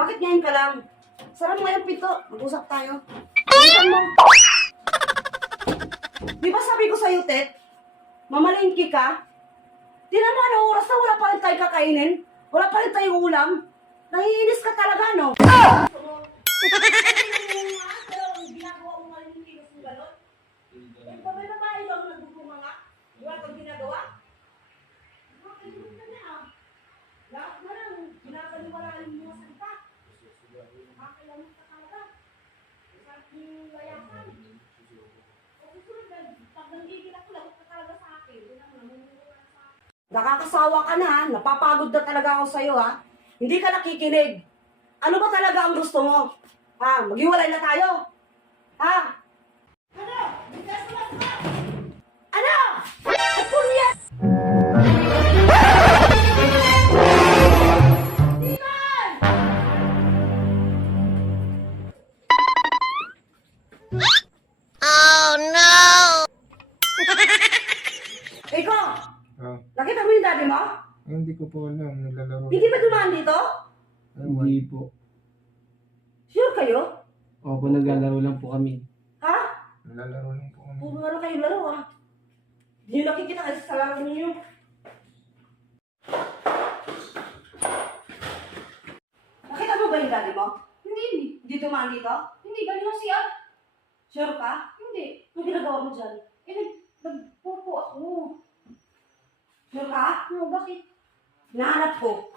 Bakit ngayon ka lang? Sara mo ngayong pinto. Mag-usap tayo. Bilisan mo. Di ba sabi ko sa'yo, Tet? Mamalingki ka? Tinan mo anong oras na wala pa rin tayong kakainin? Wala pa rin tayong ulam? Nangiinis ka talaga, no? Ginagawa mo nga yung kilos ng galon? Eh, pabay na ba ito ang nagbubunga nga? Wala kang ginagawa? Nakakalimutan ka na, ah. Lahat na lang, ginagaliwalaan mo mga salita. Nakakalimutan ka talaga. Isang layasan. O susunod na, pag nanggigil ako, lagot ka talaga sa akin. Nakakasawa ka na, ha? Napapagod na talaga ako sa'yo, ha? Hindi ka nakikinig. Ano ba talaga ang gusto mo? Ha? Maghiwalay na tayo? Ha? Ano? Bigas mo lang ba? Ano? Ay, punyet! Steven! Oh no! Iko! Ah, Nakita mo yung daddy mo? hindi ko po alam. Naglalaro. Hindi ba dumaan dito? Ewan. Hindi po. Sure kayo? Opo, naglalaro lang po kami. Ha? Naglalaro lang po kami. Puro na kayo laro, ha? Hindi nyo nakikita kasi sa laro ninyo. Nakita mo ba yung daddy mo? Hindi. Hindi dumaan dito? Hindi. Galing na siya. Sure ka? Hindi. Anong ginagawa mo dyan? Eh, nagpupo ako. Sure ka? No, bakit? Hinahanap ko.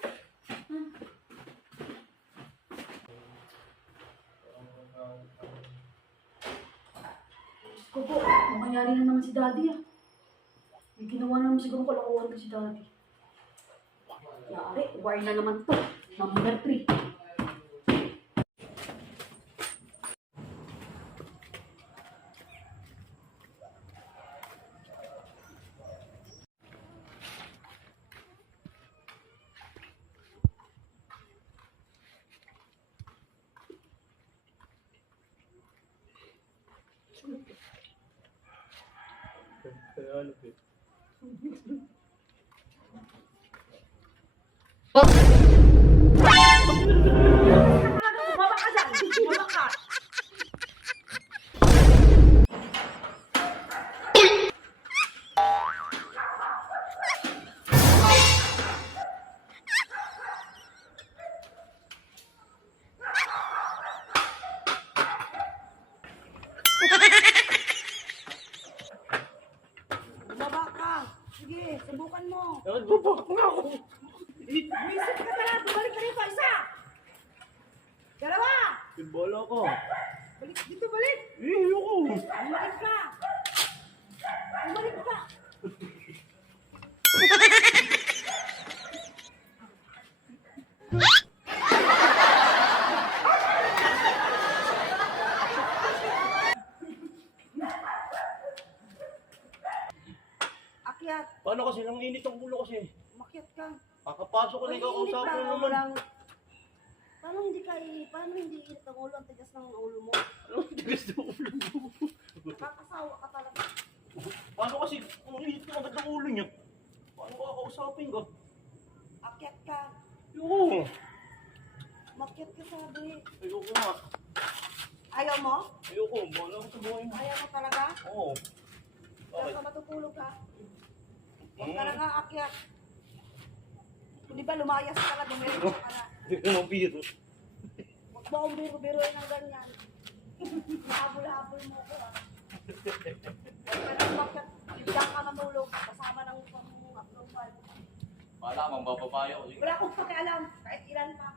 Kupo, nangyari na naman si Daddy ah. May ginawa naman siguro kalokohan ko si Daddy. Yari, war na naman to. Number 3. Bumaba ka dyan! Bumaba ka! Bumaba ka! Sige, subukan mo! Bubok nga ako. Visit ka na! Bumalik ka rito! Isa! Dalawa! Bola ko. Balik dito, balik! Ayoko. Bumalik ka! Bumalik ka! Akyat! Paano kasi nang init ang ulo kasi? Umakyat ka! Kakapasok ko na ikaw kung Mainit sa lang, naman. walang- Paano hindi init ang ulo? Ang tigas ng ulo mo. Ano ang tigas ng ulo mo? Nakakasawa ka talaga. Paano kasi kung init na agad ang ulo niya? Paano ko kakausapin ka? Akyat ka. Ayoko. Umakyat ka sabi. Ayoko nga. Ayaw mo? Ayoko. Bola ko sa buhay mo. Ayaw mo talaga? Oo. Ayaw Bakit? ka matutulog ka? Huwag Hmm. talaga akyat. Kung di ba lumayas ka na, dumiretso ka na. Hindi ka naman biro. Huwag mo akong biro-biroin ng ganyan. Nahabol-habol mo ko ah. Huwag ka na umakyat. Bigyan ka matulog. Kasama ng pang-approval. Wala, mambababayo ko. Wala akong pakialam. Kahit ilan pa.